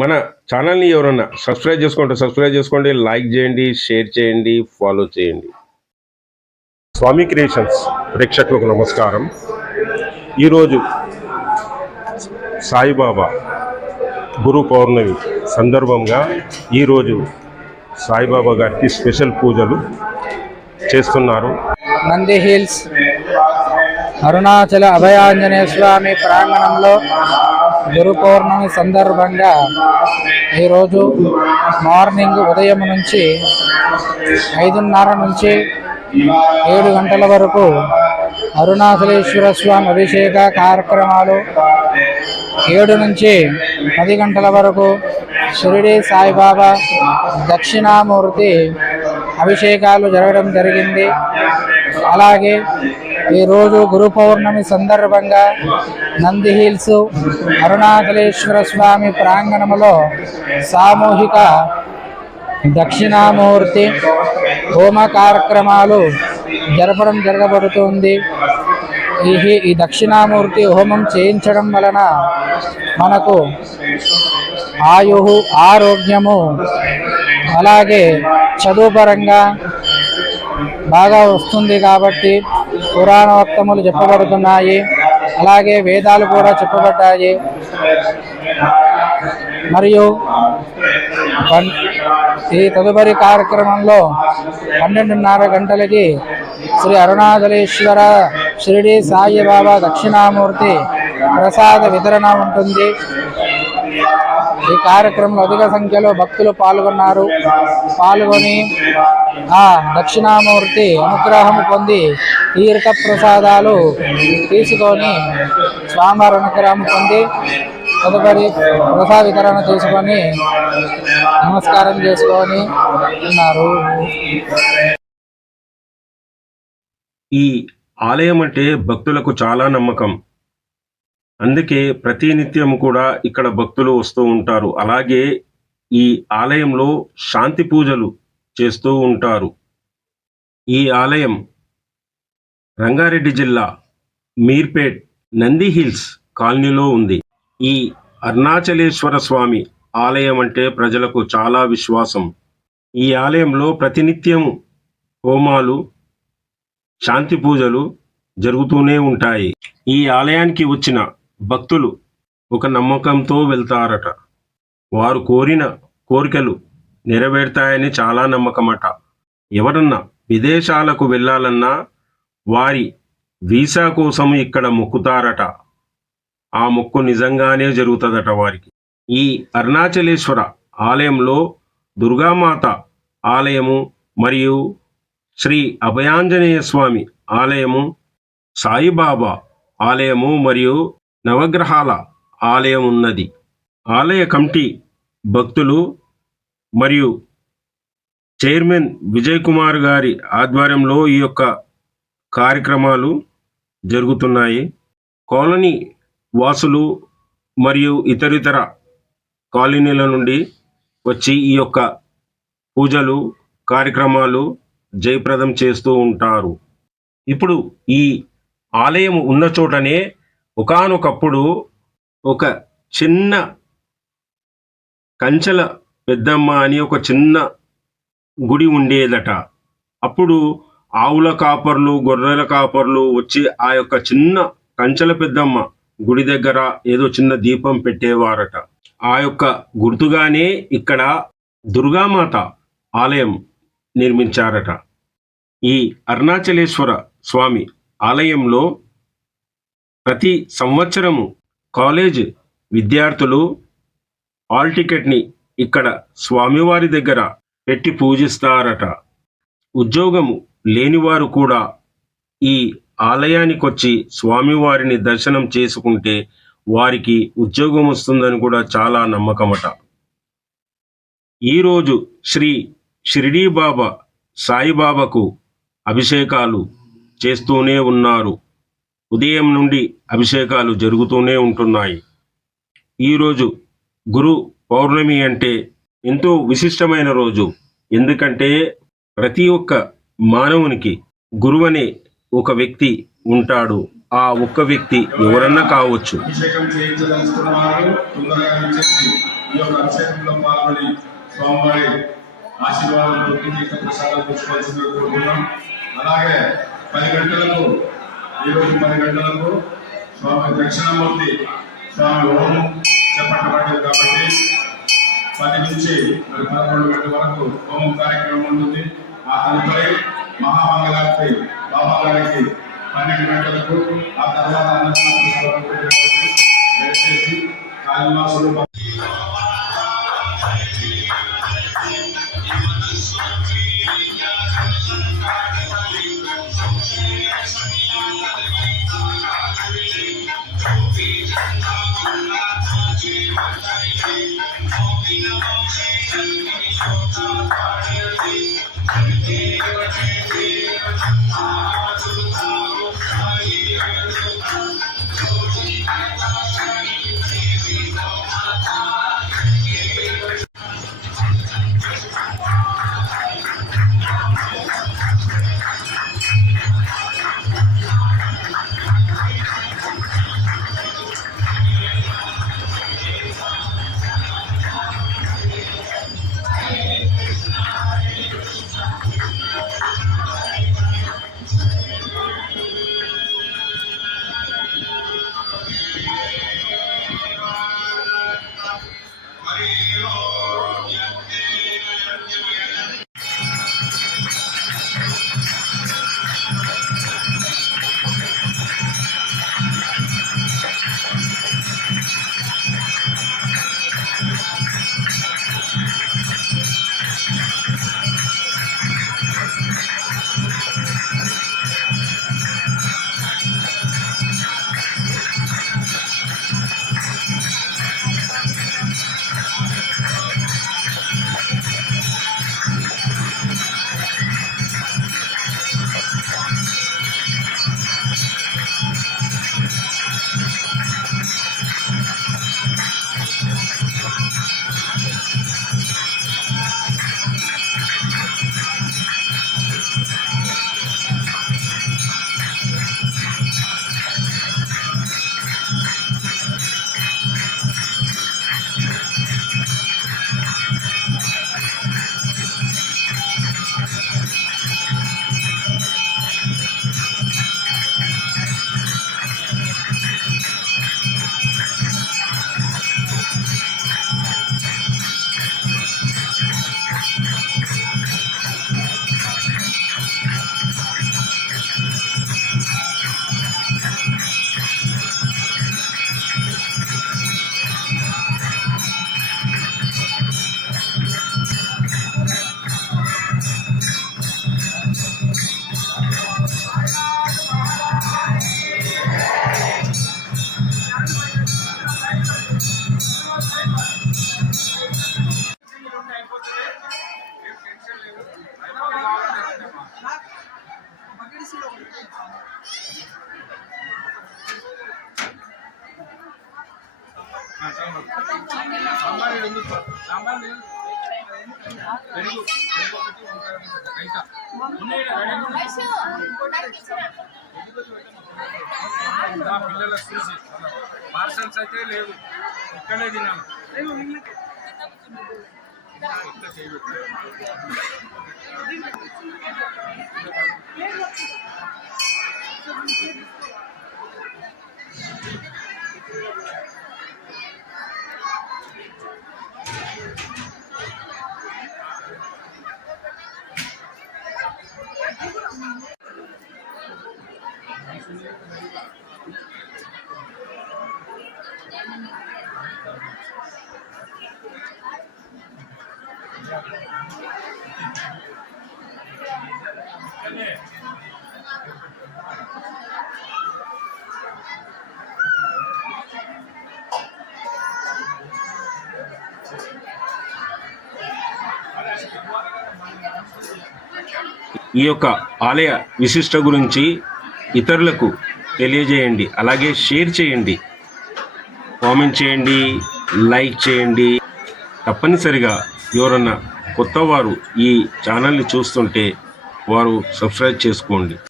మన ఛానల్ని ఎవరన్నా సబ్స్క్రైబ్ చేసుకోండి, లైక్ చేయండి, షేర్ చేయండి, ఫాలో చేయండి. స్వామి క్రియేషన్స్ ప్రేక్షకులకు నమస్కారం. ఈరోజు సాయిబాబా గురు పౌర్ణమి సందర్భంగా ఈరోజు సాయిబాబా గారికి స్పెషల్ పూజలు చేస్తున్నారు. నంది హిల్స్ అరుణాచల అభయాంజనేయ స్వామి ప్రాంగణంలో గురు పౌర్ణమి సందర్భంగా ఈరోజు మార్నింగ్ ఉదయం నుంచి 5:30 నుంచి 7 గంటల వరకు అరుణాచలేశ్వర స్వామి అభిషేక కార్యక్రమాలు, 7 నుంచి 10 గంటల వరకు షిరిడి సాయిబాబా దక్షిణామూర్తి అభిషేకాలు జరగడం జరిగింది. అలాగే ఈరోజు గురు పౌర్ణమి సందర్భంగా నంది హిల్స్ అరుణాచలేశ్వర స్వామి ప్రాంగణంలో సామూహిక దక్షిణామూర్తి హోమ కార్యక్రమాలు జరగబడుతుంది. ఈ దక్షిణామూర్తి హోమం చేయించడం వలన మనకు ఆరోగ్యము అలాగే చదువు పరంగా బాగా వస్తుంది కాబట్టి పురాణోక్తములు చెప్పబడుతున్నాయి. అలాగే వేదాలు కూడా చెప్పబడ్డాయి. మరియు ఈ తదుపరి కార్యక్రమంలో 12:30 గంటలకి శ్రీ అరుణాచలేశ్వర షిరిడి సాయిబాబా దక్షిణామూర్తి ప్రసాద వితరణ ఉంటుంది. ఈ కార్యక్రమంలో అధిక సంఖ్యలో భక్తులు పాల్గొని ఆ దక్షిణామూర్తి అనుగ్రహం పొంది తీర్థ ప్రసాదాలు తీసుకొని స్వామివారి అనుగ్రహం పొంది తదుపరి ప్రసాద వితరణ చేసుకొని నమస్కారం చేసుకొని ఉన్నారు. ఈ ఆలయం అంటే భక్తులకు చాలా నమ్మకం. అందుకే ప్రతి నిత్యం కూడా ఇక్కడ భక్తులు వస్తూ ఉంటారు. అలాగే ఈ ఆలయంలో శాంతి పూజలు చేస్తూ ఉంటారు. ఈ ఆలయం రంగారెడ్డి జిల్లా మీర్పేట్ నంది హిల్స్ కాలనీలో ఉంది. ఈ అరుణాచలేశ్వర స్వామి ఆలయం అంటే ప్రజలకు చాలా విశ్వాసం. ఈ ఆలయంలో ప్రతినిత్యము హోమాలు, శాంతి పూజలు జరుగుతూనే ఉంటాయి. ఈ ఆలయానికి వచ్చిన భక్తులు ఒక నమ్మకంతో వెళ్తారట. వారు కోరిన కోరికలు నెరవేరుతాయని చాలా నమ్మకమట. ఎవరన్నా విదేశాలకు వెళ్ళాలన్నా వారి వీసా కోసం ఇక్కడ మొక్కుతారట. ఆ మొక్కు నిజంగానే జరుగుతుందట వారికి. ఈ అరుణాచలేశ్వర ఆలయంలో దుర్గామాత ఆలయము మరియు శ్రీ అభయాంజనేయ స్వామి ఆలయము, సాయిబాబా ఆలయము మరియు నవగ్రహాల ఆలయం ఉన్నది. ఆలయ కమిటీ భక్తులు మరియు చైర్మన్ విజయ్ కుమార్ గారి ఆధ్వర్యంలో ఈ యొక్క కార్యక్రమాలు జరుగుతున్నాయి. కాలనీ వాసులు మరియు ఇతరితర కాలనీల నుండి వచ్చి ఈ యొక్క పూజలు, కార్యక్రమాలు జయప్రదం చేస్తూ ఉంటారు. ఇప్పుడు ఈ ఆలయం ఉన్న చోటనే ఒకానొకప్పుడు ఒక చిన్న కంచెల పెద్దమ్మ అని ఒక చిన్న గుడి ఉండేదట. అప్పుడు ఆవుల కాపర్లు, గొర్రెల కాపర్లు వచ్చి ఆ యొక్క చిన్న కంచెల పెద్దమ్మ గుడి దగ్గర ఏదో చిన్న దీపం పెట్టేవారట. ఆ యొక్క గుర్తుగానే ఇక్కడ దుర్గామాత ఆలయం నిర్మించారట. ఈ అరుణాచలేశ్వర స్వామి ఆలయంలో ప్రతి సంవత్సరము కాలేజ్ విద్యార్థులు హాల్ టికెట్ని ఇక్కడ స్వామివారి దగ్గర పెట్టి పూజిస్తారట. ఉద్యోగము లేనివారు కూడా ఈ ఆలయానికి వచ్చి స్వామివారిని దర్శనం చేసుకుంటే వారికి ఉద్యోగం వస్తుందని కూడా చాలా నమ్మకమట. ఈరోజు శ్రీ షిరిడీ బాబా సాయిబాబాకు అభిషేకాలు చేస్తూనే ఉన్నారు. ఉదయం నుండి అభిషేకాలు జరుగుతూనే ఉంటున్నాయి. ఈరోజు గురు పౌర్ణమి అంటే ఎంతో విశిష్టమైన రోజు. ఎందుకంటే ప్రతి ఒక్క మానవునికి గురువు అనే ఒక వ్యక్తి ఉంటాడు. ఆ ఒక్క వ్యక్తి ఎవరన్నా కావచ్చు. ఈ యొక్క అభిషేకంలో పాల్గొని స్వామివారి ఆశీర్వాదాలు పూర్తి తీర్థ ప్రసాదాలు తీసుకోవాల్సిందిగా కోరుతున్నాం. అలాగే 10 గంటలకు ఈరోజు 10 గంటలకు స్వామి దక్షిణామూర్తి స్వామి హోమం చేపట్టబడ్డది కాబట్టి 10 నుంచి 11 గంటల వరకు హోమం కార్యక్రమం ఉంటుంది. ఆ తదుపరి మహామంగళారతి బాబా గారికి 12 గంటలకు, ఆ తర్వాత అన్నదానం దయచేసి కాళీమాసులు పిల్లల చూసి పార్సల్స్ అయితే లేవు, ఇక్కడే తినాలి. ఈ యొక్క ఆలయ విశిష్ట గురించి ఇతరులకు తెలియజేయండి, అలాగే షేర్ చేయండి, కామెంట్ చేయండి, లైక్ చేయండి. తప్పనిసరిగా ఎవరన్నా కొత్తవారు ఈ ఛానల్ని చూస్తుంటే వారు సబ్స్క్రైబ్ చేసుకోండి.